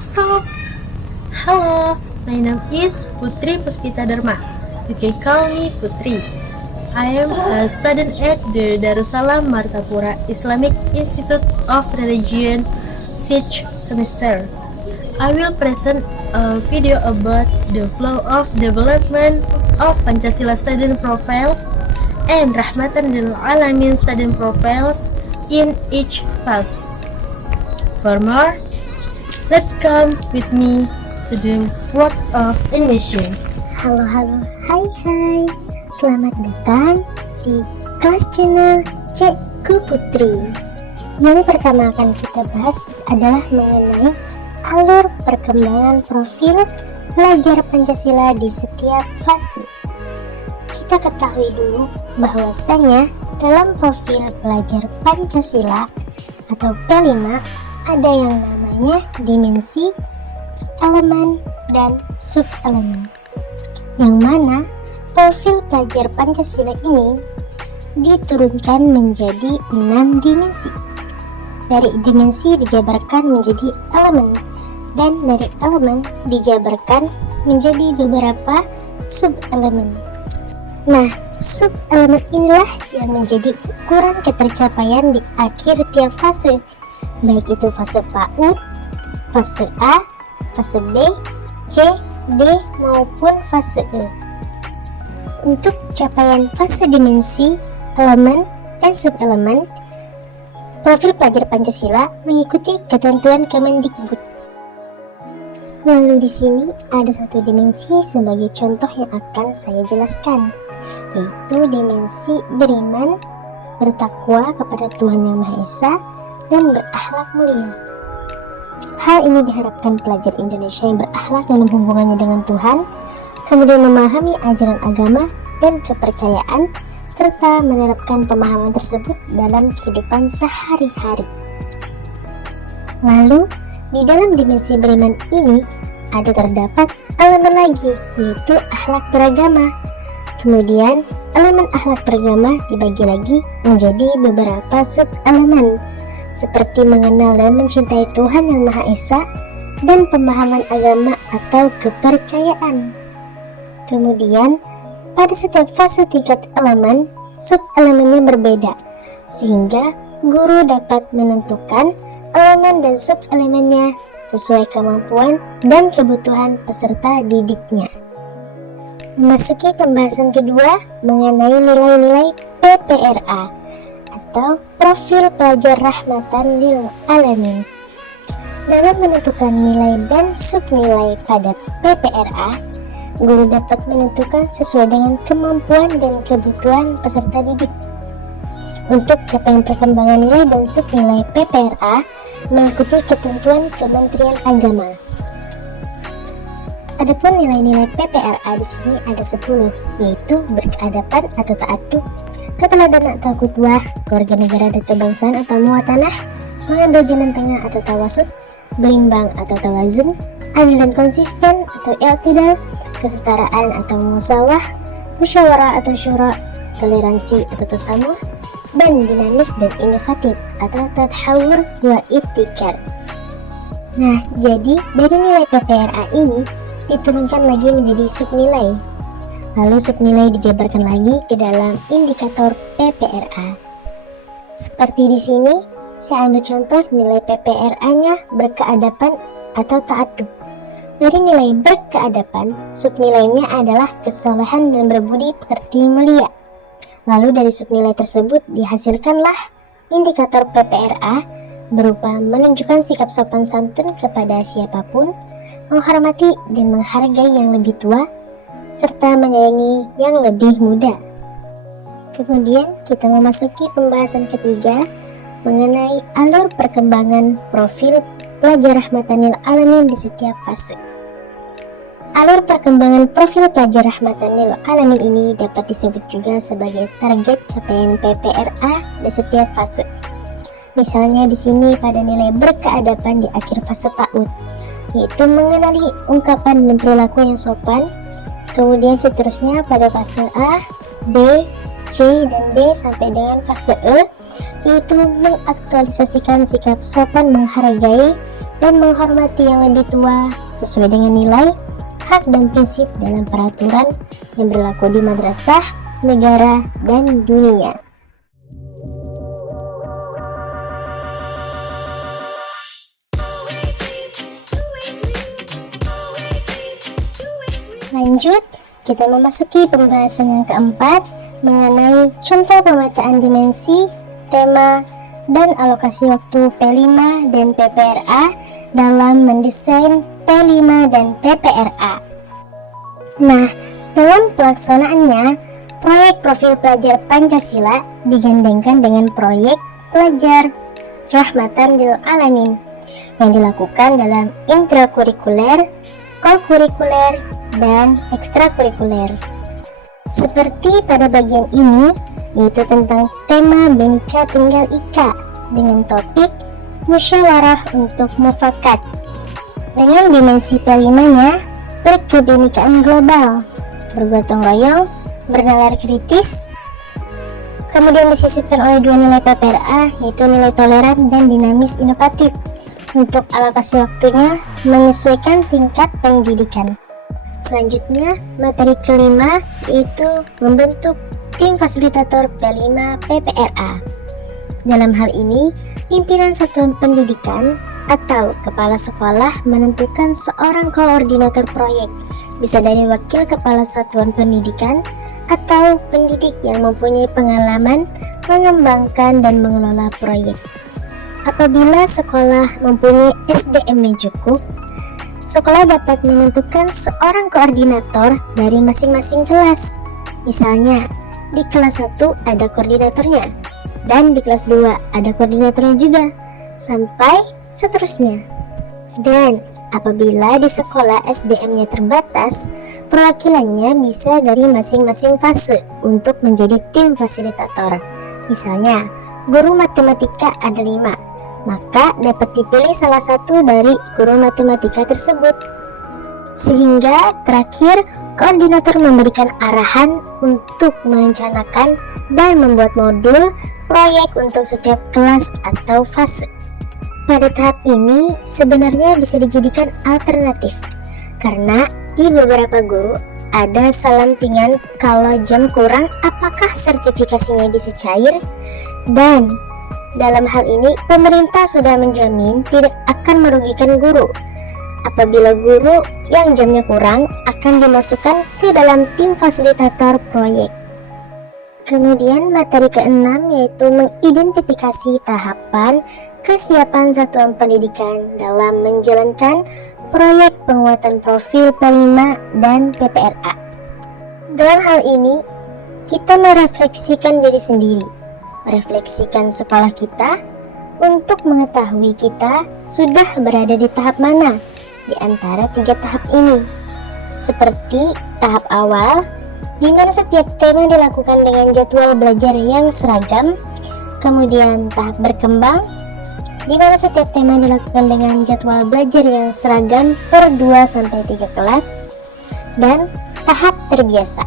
Stop! Hello, my name is Putri Puspita Dharma. You can call me Putri. I am a student at the Darussalam Martapura Islamic Institute of Religion 6th semester. I will present a video about the flow of development of Pancasila student profiles and Rahmatan lil Alamin student profiles in each class. For more, let's come with me to the work of invention. Halo, hai, selamat datang di kelas channel Cikgu Putri. Yang pertama akan kita bahas adalah mengenai alur perkembangan profil pelajar Pancasila di setiap fase. Kita ketahui dulu bahwasanya dalam profil pelajar Pancasila atau P5 ada yang namanya dimensi, elemen, dan subelemen, yang mana profil pelajar Pancasila ini diturunkan menjadi 6 dimensi. Dari dimensi dijabarkan menjadi elemen, dan dari elemen dijabarkan menjadi beberapa subelemen. Nah, subelemen inilah yang menjadi ukuran ketercapaian di akhir tiap fase, baik itu fase PAUD, fase A, fase B, C, D, maupun fase E. Untuk capaian fase dimensi, elemen, dan subelemen, profil pelajar Pancasila mengikuti ketentuan Kemendikbud. Lalu di sini ada satu dimensi sebagai contoh yang akan saya jelaskan, yaitu dimensi beriman, bertakwa kepada Tuhan Yang Maha Esa, dan berakhlak mulia. Hal ini diharapkan pelajar Indonesia yang berakhlak dalam hubungannya dengan Tuhan, kemudian memahami ajaran agama dan kepercayaan, serta menerapkan pemahaman tersebut dalam kehidupan sehari-hari. Lalu, di dalam dimensi beriman ini ada terdapat elemen lagi, yaitu akhlak beragama. Kemudian, elemen akhlak beragama dibagi lagi menjadi beberapa sub-elemen, seperti mengenal dan mencintai Tuhan Yang Maha Esa dan pemahaman agama atau kepercayaan. Kemudian, pada setiap fase tingkat elemen, sub-elemennya berbeda, sehingga guru dapat menentukan elemen dan sub-elemennya sesuai kemampuan dan kebutuhan peserta didiknya. Memasuki pembahasan kedua mengenai nilai-nilai PPRA atau profil pelajar Rahmatan lil Alamin. Dalam menentukan nilai dan subnilai pada PPRA, guru dapat menentukan sesuai dengan kemampuan dan kebutuhan peserta didik. Untuk capaian perkembangan nilai dan subnilai PPRA mengikuti ketentuan Kementerian Agama. Adapun nilai-nilai PPRA di sini ada 10, yaitu berkeadaban atau ta'adub, keteladanan atau qudwah, kewarganegaraan dan kebangsaan atau muwatanah, mengambil jalan tengah atau tawasud, berimbang atau tawazun, adil dan konsisten atau i'tidal, kesetaraan atau musawah, musyawarah atau syura, toleransi atau tasamuh, dan dinamis dan inovatif atau tadhawur wa ibtikar. Nah, jadi dari nilai PPRA ini diturunkan lagi menjadi subnilai. Lalu subnilai dijabarkan lagi ke dalam indikator PPRA. Seperti di sini, saya ambil contoh nilai PPRA-nya berkeadaban atau ta'adub. Dari nilai berkeadaban, subnilainya adalah kesalehan dan berbudi pekerti mulia. Lalu dari subnilai tersebut dihasilkanlah indikator PPRA berupa menunjukkan sikap sopan santun kepada siapapun, menghormati dan menghargai yang lebih tua, serta menyayangi yang lebih muda. Kemudian kita memasuki pembahasan ketiga mengenai alur perkembangan profil pelajar Rahmatan lil Alamin di setiap fase. Alur perkembangan profil pelajar Rahmatan lil Alamin ini dapat disebut juga sebagai target capaian PPRA di setiap fase. Misalnya di sini pada nilai berkeadaban di akhir fase PAUD, yaitu mengenali ungkapan dan perilaku yang sopan. Kemudian seterusnya pada fase A, B, C, dan D sampai dengan fase E, yaitu mengaktualisasikan sikap sopan menghargai dan menghormati yang lebih tua sesuai dengan nilai, hak dan prinsip dalam peraturan yang berlaku di madrasah, negara, dan dunia. Lanjut, kita memasuki pembahasan yang keempat mengenai contoh pemetaan dimensi, tema, dan alokasi waktu P5 dan PPRA dalam mendesain P5 dan PPRA. Nah, dalam pelaksanaannya, proyek profil pelajar Pancasila digandengkan dengan proyek pelajar Rahmatan lil Alamin yang dilakukan dalam intrakurikuler, kokurikuler, dan ekstrakurikuler. Seperti pada bagian ini, yaitu tentang tema Bhinneka Tunggal Ika dengan topik musyawarah untuk mufakat. Dengan dimensi P5-nya, berkebinekaan global, bergotong royong, bernalar kritis. Kemudian disisipkan oleh dua nilai PPRA, yaitu nilai toleran dan dinamis inovatif. Untuk alokasi waktunya menyesuaikan tingkat pendidikan. Selanjutnya, materi kelima yaitu membentuk tim fasilitator P5 PPRA. Dalam hal ini, pimpinan satuan pendidikan atau kepala sekolah menentukan seorang koordinator proyek, bisa dari wakil kepala satuan pendidikan atau pendidik yang mempunyai pengalaman mengembangkan dan mengelola proyek. Apabila sekolah mempunyai SDM yang cukup, sekolah dapat menentukan seorang koordinator dari masing-masing kelas. Misalnya, di kelas 1 ada koordinatornya, dan di kelas 2 ada koordinatornya juga, sampai seterusnya. Dan apabila di sekolah SDM-nya terbatas, perwakilannya bisa dari masing-masing fase untuk menjadi tim fasilitator. Misalnya, guru matematika ada 5, maka dapat dipilih salah satu dari guru matematika tersebut. Sehingga terakhir, koordinator memberikan arahan untuk merencanakan dan membuat modul proyek untuk setiap kelas atau fase. Pada tahap ini sebenarnya bisa dijadikan alternatif, karena di beberapa guru ada salantingan kalau jam kurang apakah sertifikasinya bisa cair, dan dalam hal ini pemerintah sudah menjamin tidak akan merugikan guru. Apabila guru yang jamnya kurang akan dimasukkan ke dalam tim fasilitator proyek. Kemudian materi ke-6 yaitu mengidentifikasi tahapan kesiapan satuan pendidikan dalam menjalankan proyek penguatan profil P5 dan PPRA. Dalam hal ini, kita merefleksikan diri sendiri, merefleksikan sekolah kita untuk mengetahui kita sudah berada di tahap mana di antara 3 tahap ini. Seperti tahap awal, di mana setiap tema dilakukan dengan jadwal belajar yang seragam. Kemudian tahap berkembang, di mana setiap tema dilakukan dengan jadwal belajar yang seragam per 2-3 kelas. Dan tahap terbiasa,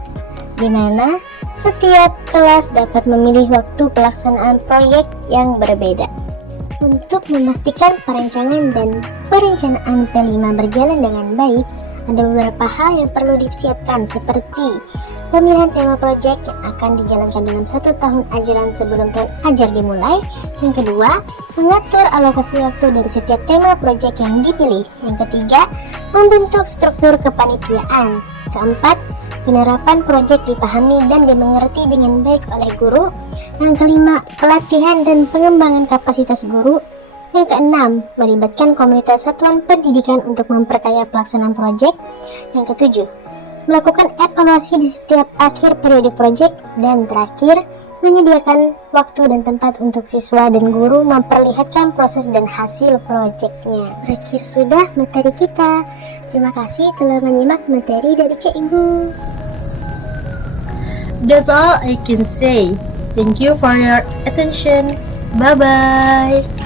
di mana setiap kelas dapat memilih waktu pelaksanaan proyek yang berbeda. Untuk memastikan perancangan dan perencanaan P5 berjalan dengan baik, ada beberapa hal yang perlu disiapkan seperti pemilihan tema proyek yang akan dijalankan dalam 1 tahun ajaran sebelum tahun ajar dimulai. Yang kedua, mengatur alokasi waktu dari setiap tema proyek yang dipilih. Yang ketiga, membentuk struktur kepanitiaan. Keempat, penerapan proyek dipahami dan dimengerti dengan baik oleh guru. Yang kelima, pelatihan dan pengembangan kapasitas guru. Yang keenam, melibatkan komunitas satuan pendidikan untuk memperkaya pelaksanaan proyek. Yang ketujuh, melakukan evaluasi di setiap akhir periode proyek. Dan terakhir, menyediakan waktu dan tempat untuk siswa dan guru memperlihatkan proses dan hasil proyeknya. Berakhir sudah materi kita. Terima kasih telah menyimak materi dari Cikgu. That's all I can say. Thank you for your attention. Bye-bye.